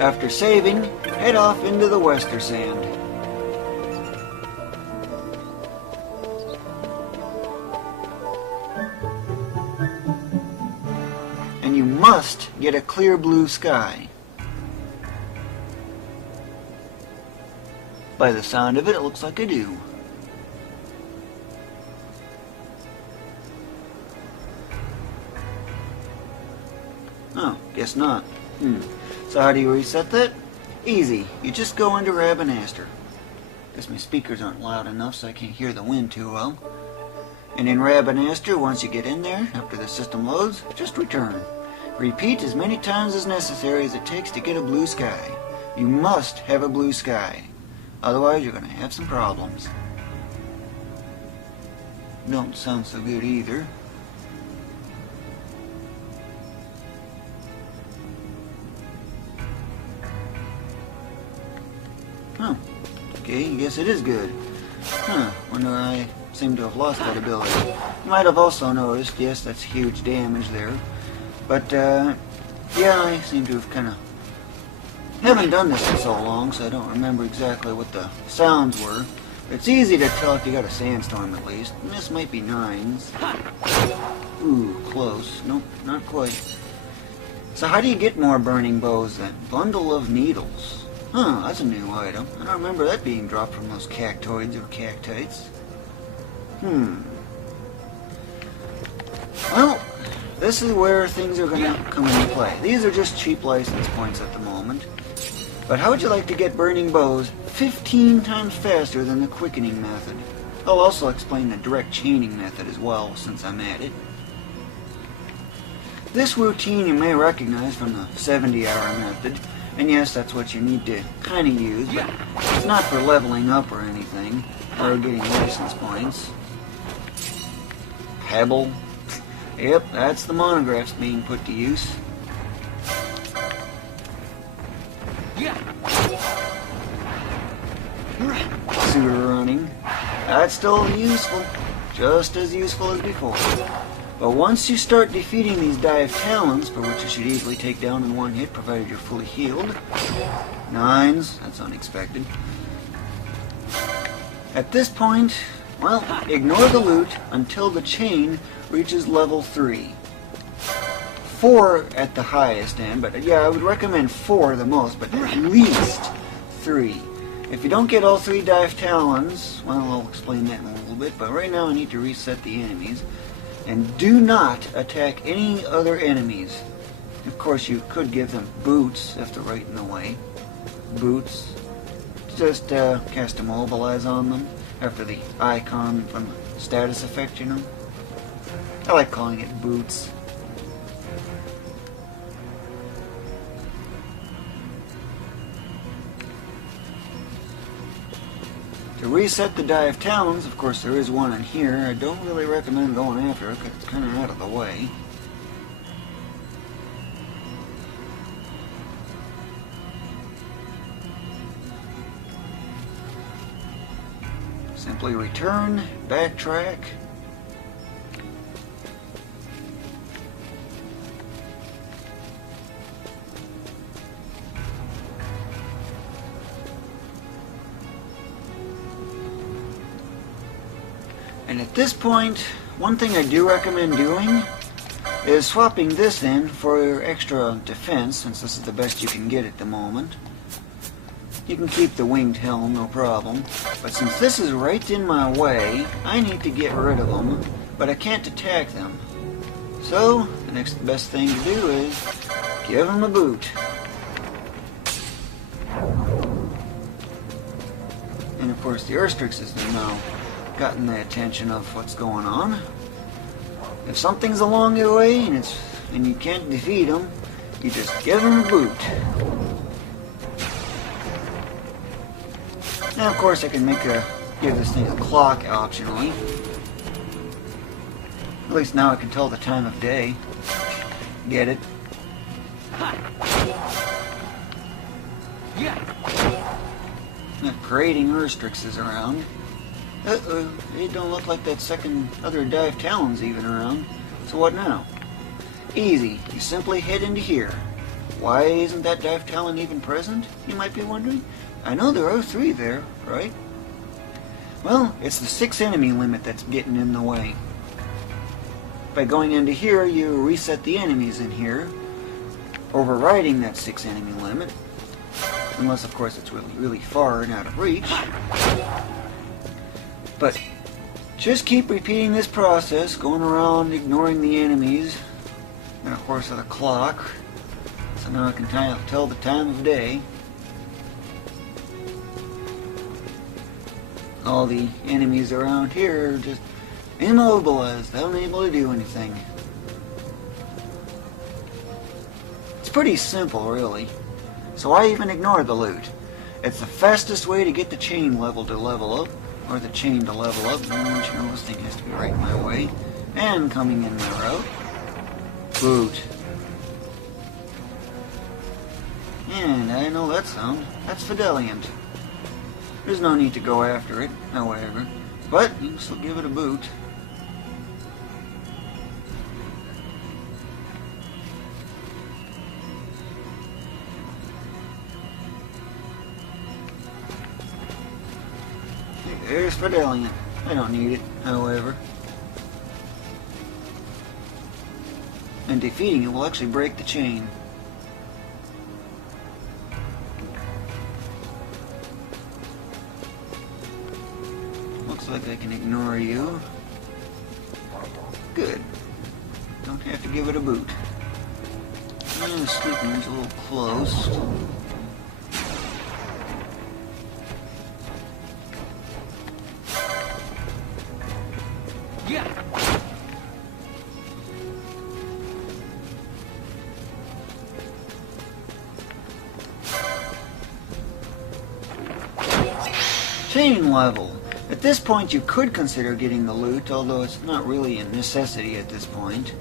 After saving, head off into the Wester Sand. And you must get a clear blue sky. By the sound of it, it looks like I do. Oh, guess not. So how do you reset that? Easy. You just go into Rabanaster. Guess my speakers aren't loud enough so I can't hear the wind too well. And in Rabanaster, once you get in there, after the system loads, just return. Repeat as many times as necessary as it takes to get a blue sky. You must have a blue sky. Otherwise, you're going to have some problems. Don't sound so good either. Oh, okay, I guess it is good. Wonder I seem to have lost that ability. You might have also noticed, yes, that's huge damage there. But, yeah, I seem to have kind of... haven't done this in so long, so I don't remember exactly what the sounds were. But it's easy to tell if you got a sandstorm at least. And this might be 9s. Ooh, close. Nope, not quite. So how do you get more burning bows then? Bundle of needles. Huh, that's a new item. I don't remember that being dropped from those cactoids or cactites. Well, this is where things are going to come into play. These are just cheap license points at the moment. But how would you like to get burning bows 15 times faster than the quickening method? I'll also explain the direct chaining method as well, since I'm at it. This routine you may recognize from the 70-hour method. And yes, that's what you need to kind of use, but it's not for leveling up or anything, or getting license points. Pebble. Yep, that's the monographs being put to use. Sewer running. That's still useful. Just as useful as before. But once you start defeating these dive talons, for which you should easily take down in one hit provided you're fully healed. 9s, that's unexpected. At this point, well, ignore the loot until the chain reaches level 3. 4 at the highest end, but yeah, I would recommend 4 the most, but at least 3. If you don't get all 3 dive talons, well, I'll explain that in a little bit, but right now I need to reset the enemies. And do not attack any other enemies. Of course, you could give them boots if they're right in the way. Boots. Just cast immobilize on them after the icon from the status effect, you know. I like calling it boots. To reset the dive talons, of course there is one in here. I don't really recommend going after it because it's kind of out of the way. Simply return, backtrack. And at this point, one thing I do recommend doing is swapping this in for your extra defense, since this is the best you can get at the moment. You can keep the winged helm, no problem. But since this is right in my way, I need to get rid of them, but I can't attack them. So, the next best thing to do is give them a boot. And of course the Urstrixes have now gotten the attention of what's going on. If something's along your way and you can't defeat them, you just give them a boot. Now of course I can give this thing a clock optionally. At least now I can tell the time of day. Get it? Not parading Urstrixes around. Uh-oh, it don't look like that other dive talon's even around. So what now? Easy. You simply head into here. Why isn't that dive talon even present, you might be wondering? I know there are 3 there, right? Well, it's the 6 enemy limit that's getting in the way. By going into here, you reset the enemies in here, overriding that 6 enemy limit. Unless, of course, it's really, really far and out of reach. But just keep repeating this process, going around ignoring the enemies. And of course, the clock. So now I can tell the time of day. All the enemies around here are just immobilized, unable to do anything. It's pretty simple, really. So why even ignore the loot? It's the fastest way to get the chain level to level up, or the chain to level up. And you know, this thing has to be right my way, and coming in my route. Boot. And I know that sound. That's Fidelient. There's no need to go after it, however, but you can still give it a boot. There's Fidelient. I don't need it, however. And defeating it will actually break the chain. Looks like I can ignore you. Good. Don't have to give it a boot. The sleeping's a little close. Yeah. Chain level. At this point you could consider getting the loot, although it's not really a necessity at this point.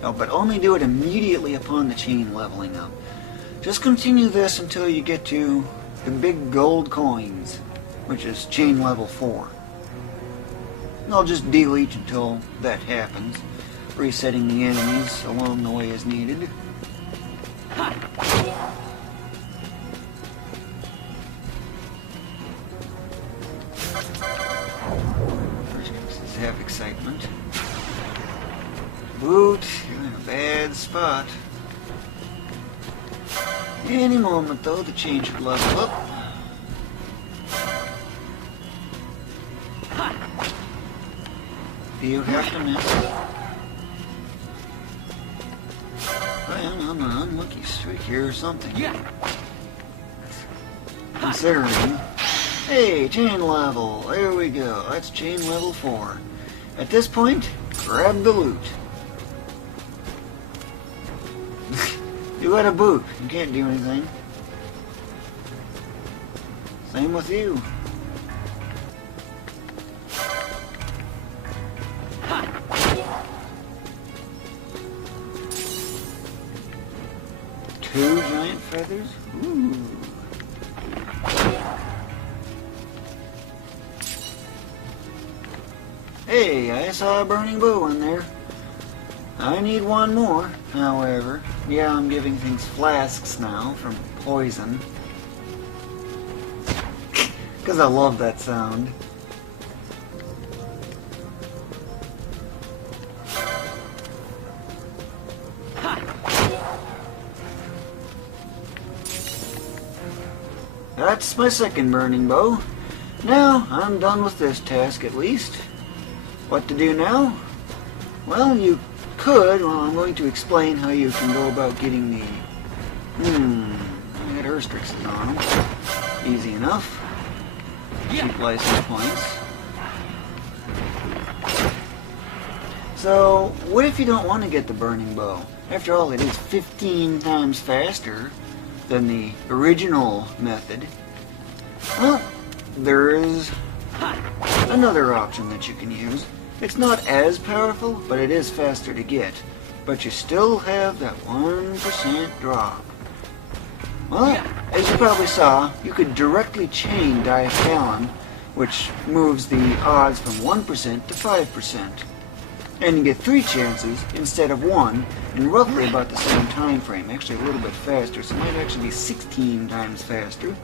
No, but only do it immediately upon the chain leveling up. Just continue this until you get to the big gold coins, which is chain level 4. And I'll just delete until that happens, resetting the enemies along the way as needed. Have excitement. Boot, you're in a bad spot. Any moment though, the chain should level up. Do you have to miss? I am on an unlucky streak here or something. Yeah. Considering. Hey, chain level. There we go. That's chain level 4. At this point, grab the loot. You got a boot. You can't do anything. Same with you. Two giant feathers? Ooh. Hey, I saw a burning bow in there. I need one more, however. Yeah, I'm giving things flasks now from poison. Because I love that sound. That's my second burning bow. Now, I'm done with this task at least. What to do now? Well, you could, well, I'm going to explain how you can go about getting the... I got her restrictions on them. Easy enough. Cheap license points. So, what if you don't want to get the burning bow? After all, it is 15 times faster than the original method. Well, there is another option that you can use. It's not as powerful, but it is faster to get. But you still have that 1% drop. Well, as you probably saw, you could directly chain Dive Talon, which moves the odds from 1% to 5%. And you get 3 chances instead of 1 in roughly about the same time frame, actually a little bit faster, so it might actually be 16 times faster.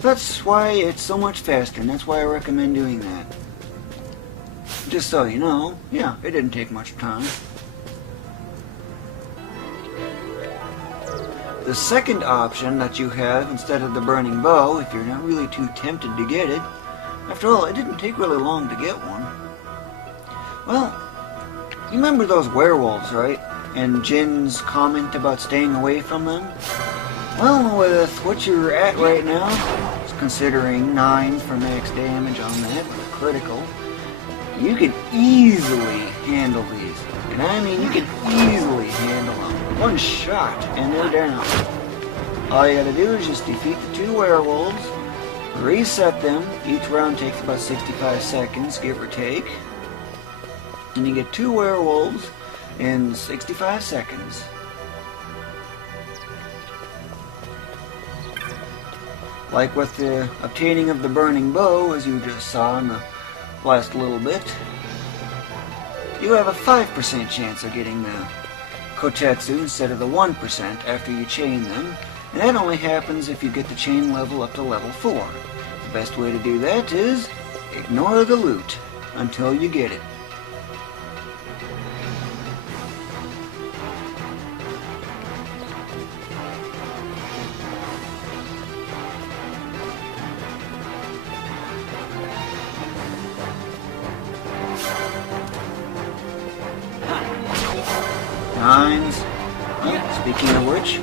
That's why it's so much faster, and that's why I recommend doing that. Just so you know, yeah, it didn't take much time. The second option that you have instead of the burning bow, if you're not really too tempted to get it, after all, it didn't take really long to get one. Well, you remember those werewolves, right? And Jin's comment about staying away from them? Well, with what you're at right now, considering 9 for max damage on that, with a critical, you can easily handle these. And I mean, you can easily handle them. One shot, and they're down. All you gotta do is just defeat the 2 werewolves, reset them. Each round takes about 65 seconds, give or take. And you get 2 werewolves in 65 seconds. Like with the obtaining of the burning bow, as you just saw in the last little bit, you have a 5% chance of getting the kotetsu instead of the 1% after you chain them, and that only happens if you get the chain level up to level 4. The best way to do that is ignore the loot until you get it. Nines. Well, speaking of which,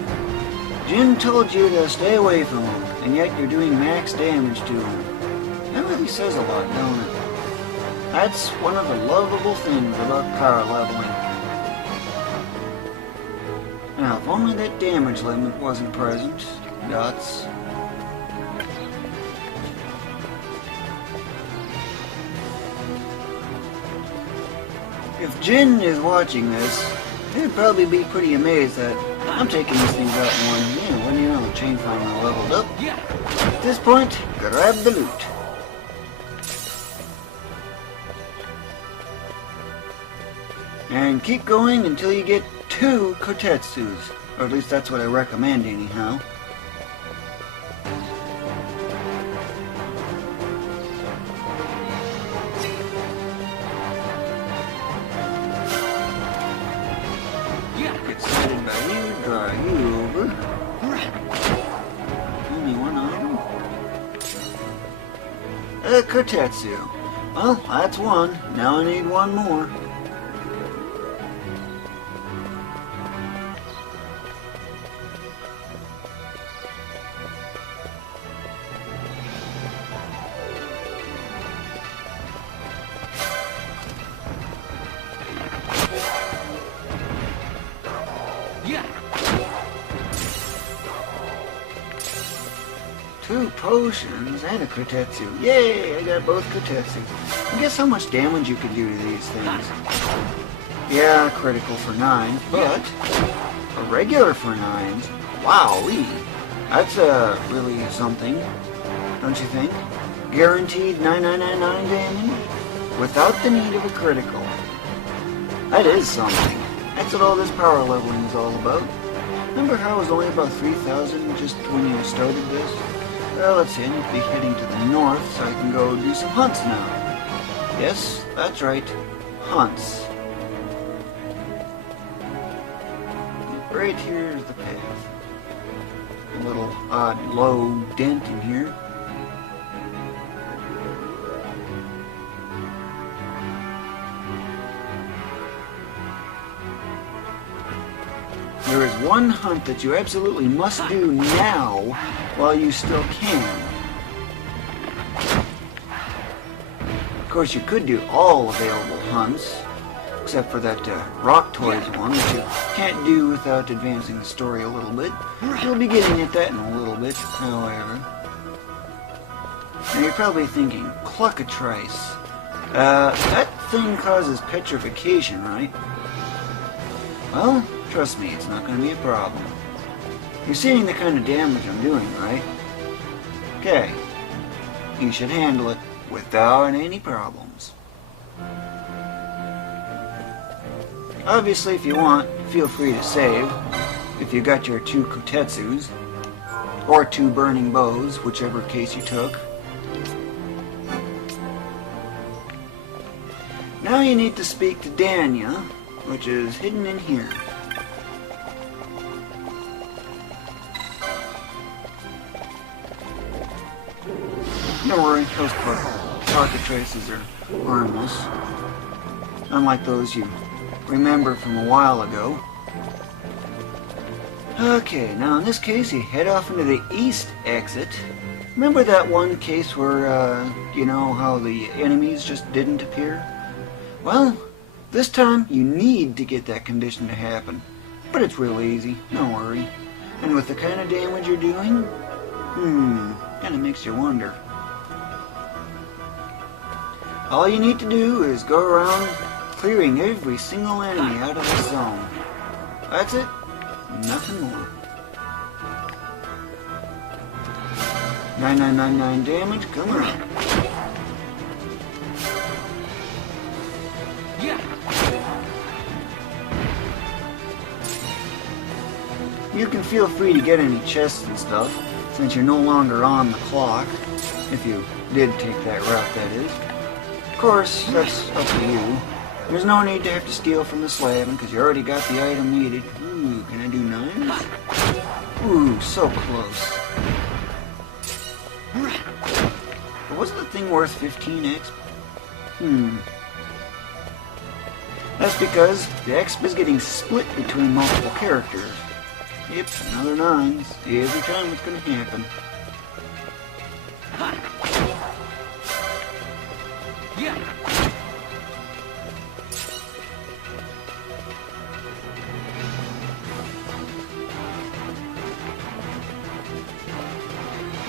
Jin told you to stay away from them, and yet you're doing max damage to them. That really says a lot, don't it? That's one of the lovable things about power leveling. Now, if only that damage limit wasn't present, nuts. If Jin is watching this, he'd probably be pretty amazed that I'm taking these things out in one. When you know the chain finally leveled up. At this point, grab the loot. And keep going until you get 2 kotetsus. Or at least that's what I recommend anyhow. Excited by you, draw you over. Only one item. A kotetsu. Well, that's one. Now I need one more. Two potions and a kotetsu. Yay! I got both kotetsu. And guess how much damage you could do to these things? Yeah, critical for 9, but a regular for 9s. Wowee! That's really something, don't you think? Guaranteed 9999 damage without the need of a critical. That is something. That's what all this power leveling is all about. Remember how it was only about 3,000 just when you started this? Well, let's see, I need to be heading to the north so I can go do some hunts now. Yes, that's right, hunts. Right here is the path. A little odd low dent in here. There is one hunt that you absolutely must do now while you still can. Of course, you could do all available hunts, except for that Rock Toys one that you can't do without advancing the story a little bit. You'll be getting at that in a little bit, however. Now you're probably thinking, Cluckatrice. That thing causes petrification, right? Well, trust me, it's not going to be a problem. You're seeing the kind of damage I'm doing, right? Okay. You should handle it without any problems. Obviously, if you want, feel free to save. If you got your 2 kotetsus, or 2 burning bows, whichever case you took. Now you need to speak to Danya, which is hidden in here. Don't worry, those cockatrices are harmless. Unlike those you remember from a while ago. Okay, now in this case you head off into the east exit. Remember that one case where, you know, how the enemies just didn't appear? Well, this time you need to get that condition to happen. But it's real easy, don't worry. And with the kind of damage you're doing, kind of makes you wonder. All you need to do is go around clearing every single enemy out of the zone. That's it. Nothing more. 9999 damage, come on. You can feel free to get any chests and stuff, since you're no longer on the clock. If you did take that route, that is. Of course, that's up to you. There's no need to have to steal from the Slavin, because you already got the item needed. Ooh, can I do 9? Ooh, so close. But wasn't the thing worth 15 XP? That's because the XP is getting split between multiple characters. Yep, another 9s. Every time it's going to happen.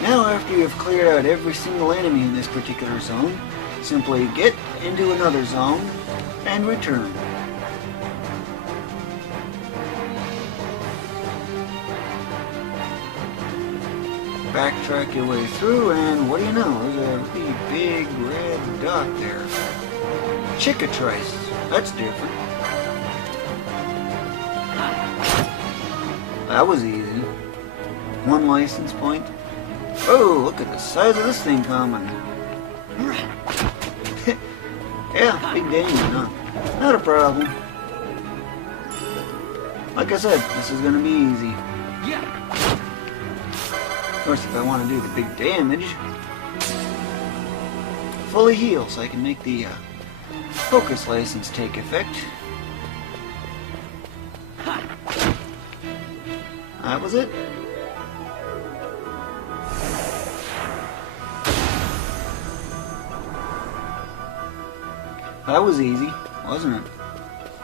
Now after you have cleared out every single enemy in this particular zone, simply get into another zone and return. Backtrack your way through and what do you know, there's a really big red dot there. Chickatrice, that's different. That was easy. 1 license point. Oh, look at the size of this thing coming. Yeah, big damage, huh? Not a problem. Like I said, this is going to be easy. Of course, if I want to do the big damage, fully heal so I can make the focus license take effect. That was it. That was easy, wasn't it?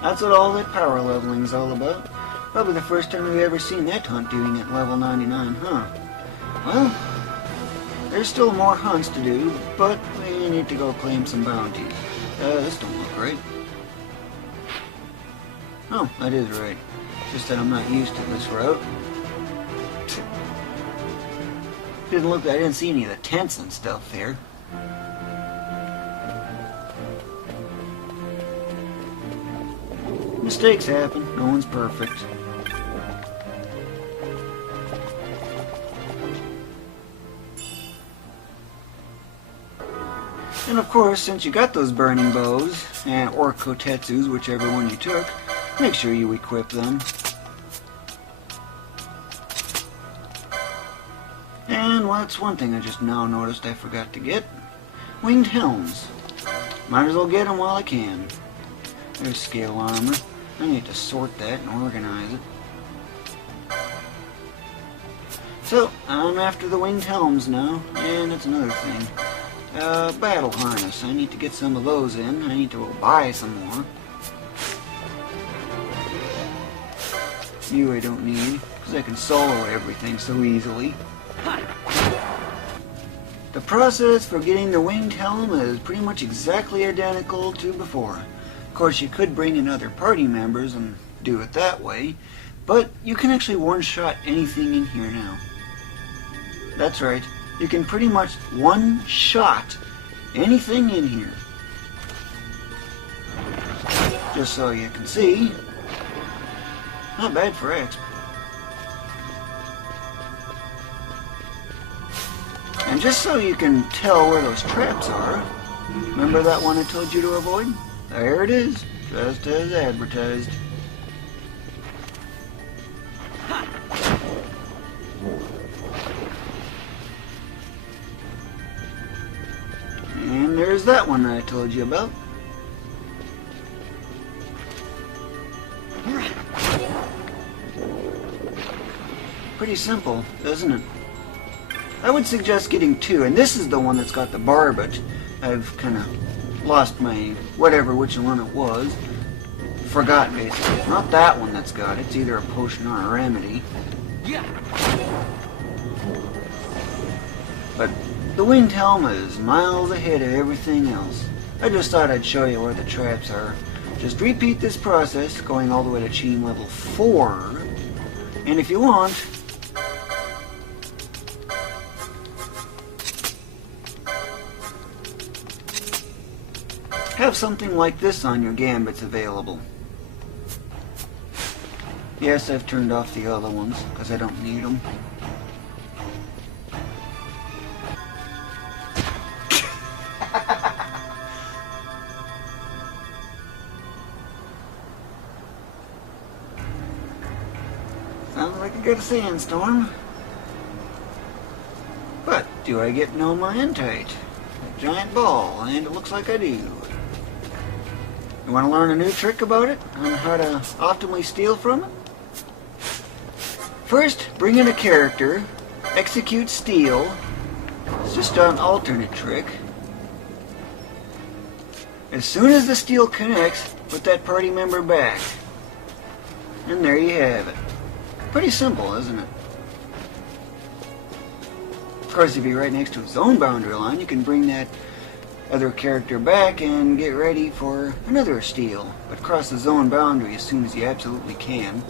That's what all that power leveling is all about. Probably the first time we've ever seen that hunt doing at level 99, huh? Well, there's still more hunts to do, but we need to go claim some bounties. This don't look right. Oh, that is right. Just that I'm not used to this route. Didn't look, I didn't see any of the tents and stuff there. Mistakes happen. No one's perfect. And of course, since you got those burning bows, or kotetsus, whichever one you took, make sure you equip them. And well, that's one thing I just now noticed I forgot to get. Winged helms. Might as well get them while I can. There's scale armor. I need to sort that and organize it. So, I'm after the winged helms now, and that's another thing. Battle harness. I need to get some of those in. I need to buy some more. You I don't need, because I can solo everything so easily. The process for getting the winged helm is pretty much exactly identical to before. Of course, you could bring in other party members and do it that way, but you can actually one-shot anything in here now. That's right, you can pretty much one-shot anything in here. Just so you can see, Not bad for X. And just so you can tell where those traps are, remember that one I told you to avoid? There it is, just as advertised. And there's that one that I told you about. Pretty simple, isn't it? I would suggest getting 2, and this is the one that's got the bar, but I've kind of lost my which one it was. Forgot, basically. It's not that one that's got it. It's either a potion or a remedy. Yeah. But the winged helmet is miles ahead of everything else. I just thought I'd show you where the traps are. Just repeat this process, going all the way to chain level 4. And if you want, have something like this on your gambits available. Yes, I've turned off the other ones because I don't need them. Sounds like I got a sandstorm. But do I get no Myentite? A giant ball, and it looks like I do. You want to learn a new trick about it on how to optimally steal from it? First, bring in a character, execute steal. It's just an alternate trick. As soon as the steal connects, put that party member back. And there you have it. Pretty simple, isn't it? Of course, if you're right next to a zone boundary line, you can bring that other character back and get ready for another steal. But cross the zone boundary as soon as you absolutely can.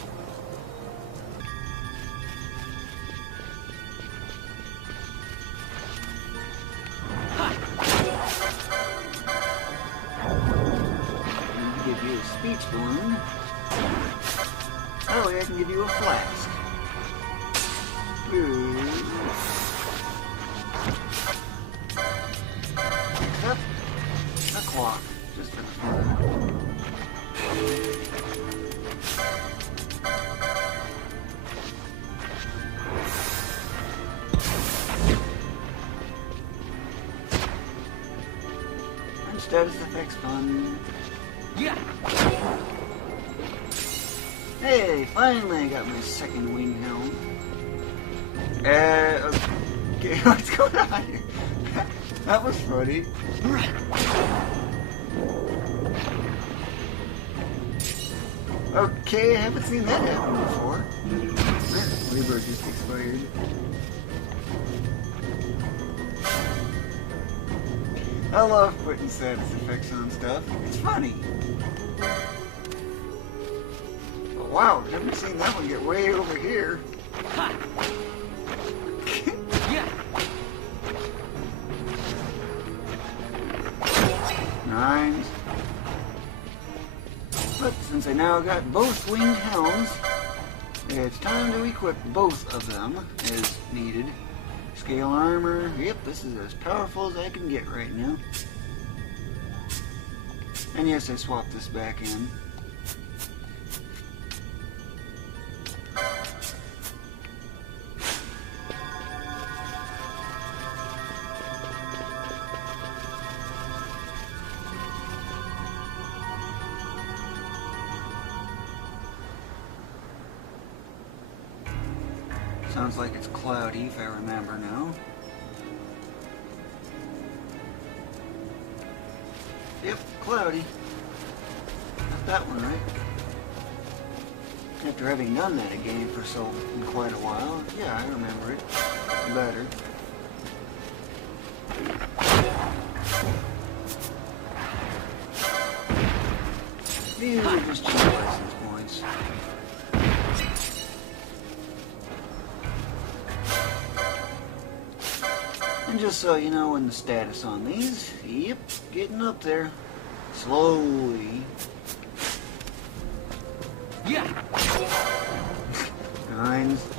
Give you a speech balloon. Oh, yeah, I can give you a flask. Except a clock, just for fun. And status effects fun. Yeah. Hey, finally I got my second wing helm. Okay, what's going on here? That was funny. Okay, I haven't seen that happen before. Rebirth just expired. I love putting status effects on stuff. It's funny. Oh, wow, I've never seen that one get way over here. Nines. But since I now got both winged helms, it's time to equip both of them as needed. Scale armor. Yep, this is as powerful as I can get right now. And yes, I swapped this back in. Sounds like it's cloudy, if I remember now. Yep, cloudy. Got that one right. After having done that again for quite a while, yeah, I remember it better. These are just cheap license points. And just so you know, when the status on these, yep, getting up there. Slowly. Yeah. Nines.